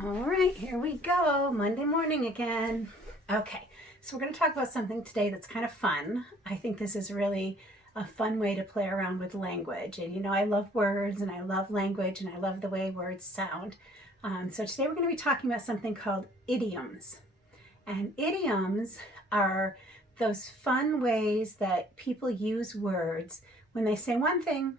All right, here we go. Monday morning again. Okay, so we're going to talk about something today that's kind of fun. I think this is really a fun way to play around with language. And I love words and I love language and I love the way words sound. So today we're going to be talking about something called idioms. And idioms are those fun ways that people use words when they say one thing,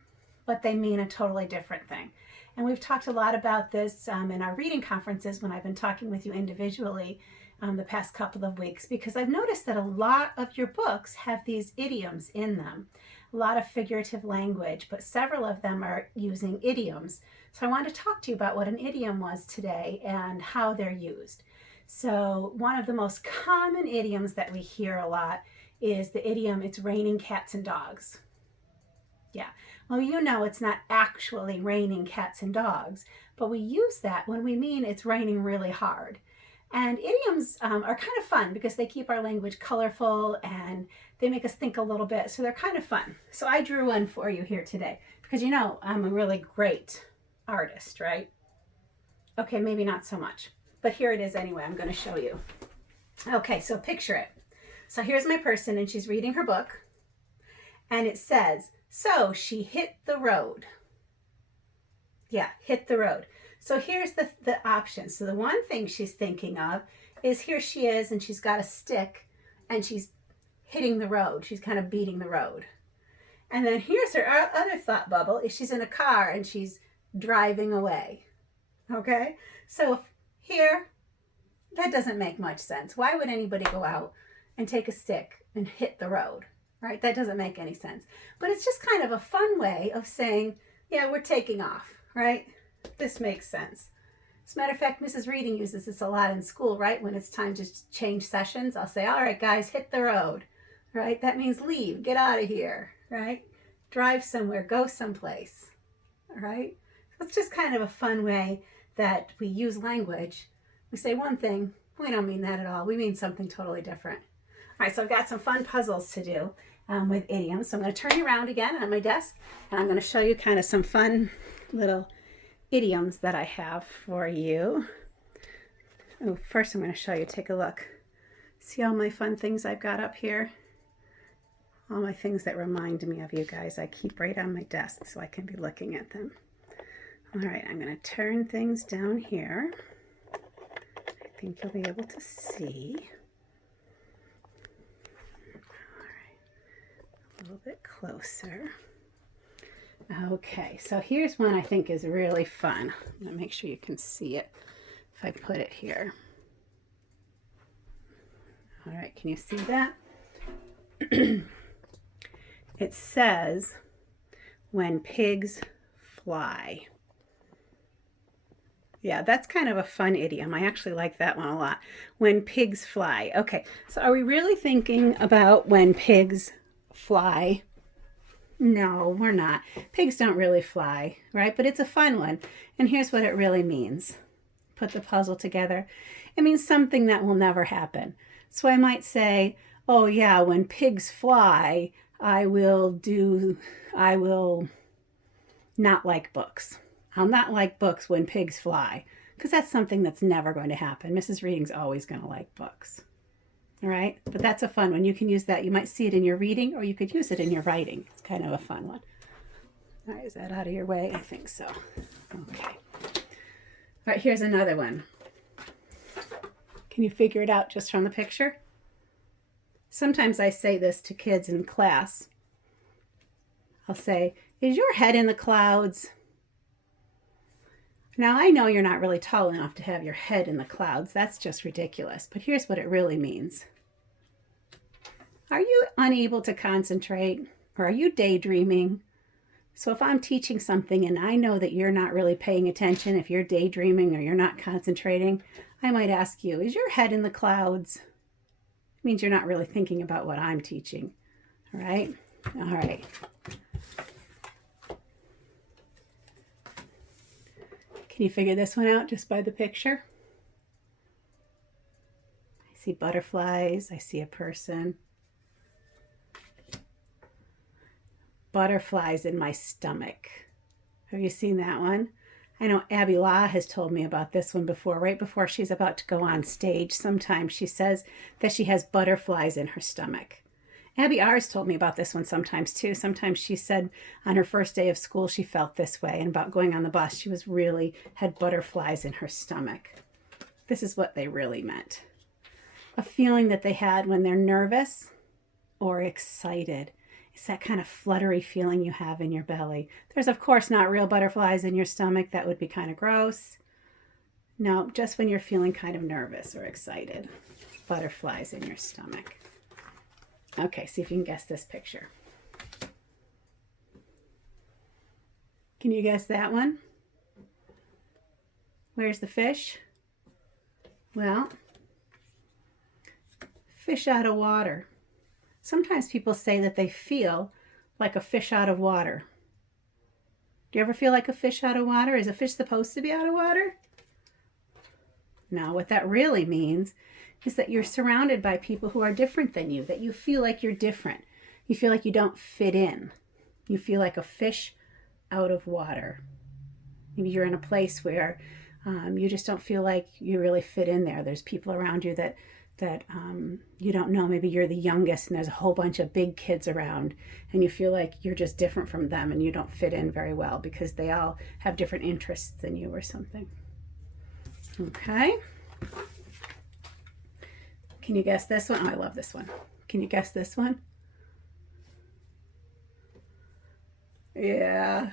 but they mean a totally different thing. And we've talked a lot about this in our reading conferences when I've been talking with you individually the past couple of weeks, because I've noticed that a lot of your books have these idioms in them, a lot of figurative language, but several of them are using idioms. So I want to talk to you about what an idiom was today and how they're used. So one of the most common idioms that we hear a lot is the idiom, it's raining cats and dogs. Yeah, well, it's not actually raining cats and dogs, but we use that when we mean it's raining really hard. And idioms are kind of fun because they keep our language colorful and they make us think a little bit, so they're kind of fun. So I drew one for you here today because I'm a really great artist, right? Okay, maybe not so much, but here it is anyway. I'm going to show you. Okay, so picture it. So here's my person and she's reading her book and it says, so she hit the road. Yeah, hit the road. So here's the option. So the one thing she's thinking of is here she is and she's got a stick and she's hitting the road. She's kind of beating the road. And then here's her other thought bubble is she's in a car and she's driving away. Okay? So here, that doesn't make much sense. Why would anybody go out and take a stick and hit the road? Right? That doesn't make any sense. But it's just kind of a fun way of saying, yeah, we're taking off, right? This makes sense. As a matter of fact, Mrs. Reading uses this a lot in school, right? When it's time to change sessions, I'll say, all right, guys, hit the road, right? That means leave, get out of here, right? Drive somewhere, go someplace, all right? So it's just kind of a fun way that we use language. We say one thing, we don't mean that at all. We mean something totally different. All right, so I've got some fun puzzles to do with idioms. So I'm going to turn you around again on my desk, and I'm going to show you kind of some fun little idioms that I have for you. Oh, first I'm going to show you, take a look. See all my fun things I've got up here? All my things that remind me of you guys. I keep right on my desk so I can be looking at them. All right, I'm going to turn things down here. I think you'll be able to see. A little bit closer. Okay, so here's one I think is really fun. I'm going to make sure you can see it if I put it here. All right, can you see that? It says, when pigs fly. Yeah, that's kind of a fun idiom. I actually like that one a lot. When pigs fly. Okay, so are we really thinking about when pigs fly? No, we're not. Pigs don't really fly, right? But it's a fun one. And here's what it really means. Put the puzzle together. It means something that will never happen. So I might say, oh yeah, when pigs fly, I will not like books. I'll not like books when pigs fly, because that's something that's never going to happen. Mrs. Reading's always going to like books. All right, but that's a fun one. You can use that. You might see it in your reading or you could use it in your writing. It's kind of a fun one. All right, is that out of your way? I think so. Okay. All right, here's another one. Can you figure it out just from the picture? Sometimes I say this to kids in class. I'll say, is your head in the clouds? Now, I know you're not really tall enough to have your head in the clouds. That's just ridiculous. But here's what it really means. Are you unable to concentrate? Or are you daydreaming? So if I'm teaching something and I know that you're not really paying attention, if you're daydreaming or you're not concentrating, I might ask you, is your head in the clouds? It means you're not really thinking about what I'm teaching. All right? All right. Can you figure this one out just by the picture? I see butterflies. I see a person. Butterflies in my stomach. Have you seen that one? I know Abby Law has told me about this one before. Right before she's about to go on stage, sometimes she says that she has butterflies in her stomach. Abby R. has told me about this one sometimes too. Sometimes she said on her first day of school she felt this way, and about going on the bus she was really had butterflies in her stomach. This is what they really meant. A feeling that they had when they're nervous or excited. It's that kind of fluttery feeling you have in your belly. There's of course not real butterflies in your stomach. That would be kind of gross. No, just when you're feeling kind of nervous or excited. Butterflies in your stomach. Okay, see if you can guess this picture. Can you guess that one? Where's the fish? Well, fish out of water. Sometimes people say that they feel like a fish out of water. Do you ever feel like a fish out of water? Is a fish supposed to be out of water? No, what that really means is that you're surrounded by people who are different than you, that you feel like you're different. You feel like you don't fit in. You feel like a fish out of water. Maybe you're in a place where you just don't feel like you really fit in there. There's people around you that you don't know. Maybe you're the youngest and there's a whole bunch of big kids around and you feel like you're just different from them and you don't fit in very well because they all have different interests than you or something. Okay. Can you guess this one? Oh, I love this one. Can you guess this one? Yeah.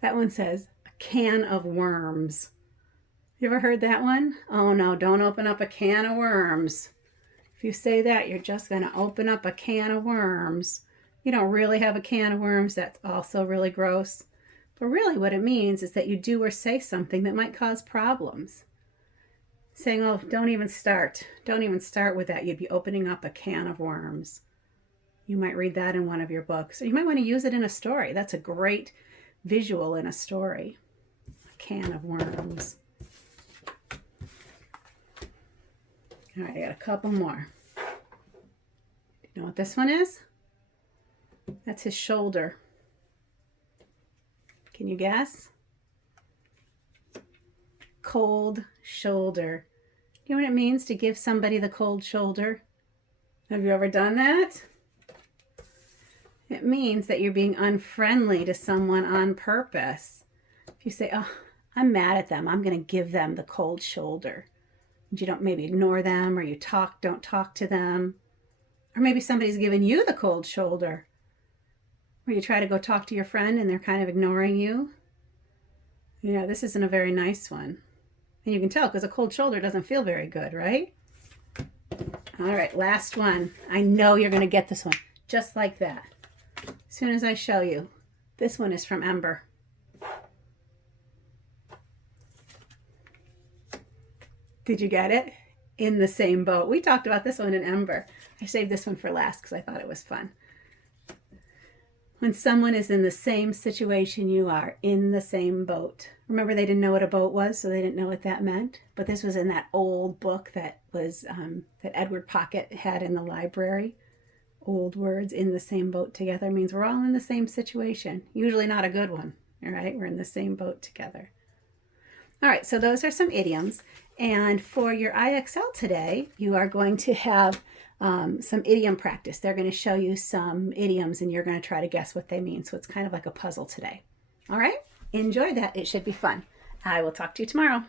That one says a can of worms. You ever heard that one? Oh no, don't open up a can of worms. If you say that, you're just going to open up a can of worms. You don't really have a can of worms. That's also really gross. But really what it means is that you do or say something that might cause problems. Saying, oh, don't even start. Don't even start with that. You'd be opening up a can of worms. You might read that in one of your books. Or you might want to use it in a story. That's a great visual in a story. A can of worms. All right, I got a couple more. Do you know what this one is? That's his shoulder. Can you guess? Cold shoulder. You know what it means to give somebody the cold shoulder? Have you ever done that? It means that you're being unfriendly to someone on purpose. If you say, oh, I'm mad at them, I'm going to give them the cold shoulder. And you don't maybe ignore them or you don't talk to them. Or maybe somebody's giving you the cold shoulder. Or you try to go talk to your friend and they're kind of ignoring you. Yeah, this isn't a very nice one. And you can tell because a cold shoulder doesn't feel very good, right? All right, last one. I know you're going to get this one just like that. As soon as I show you. This one is from Ember. Did you get it? In the same boat. We talked about this one in Ember. I saved this one for last because I thought it was fun. When someone is in the same situation you are, in the same boat. Remember, they didn't know what a boat was, so they didn't know what that meant. But this was in that old book that was that Edward Pocket had in the library. Old words, in the same boat together, means we're all in the same situation. Usually not a good one, all right? We're in the same boat together. All right, so those are some idioms. And for your IXL today, you are going to have some idiom practice. They're going to show you some idioms and you're going to try to guess what they mean. So it's kind of like a puzzle today. All right, enjoy that. It should be fun. I will talk to you tomorrow.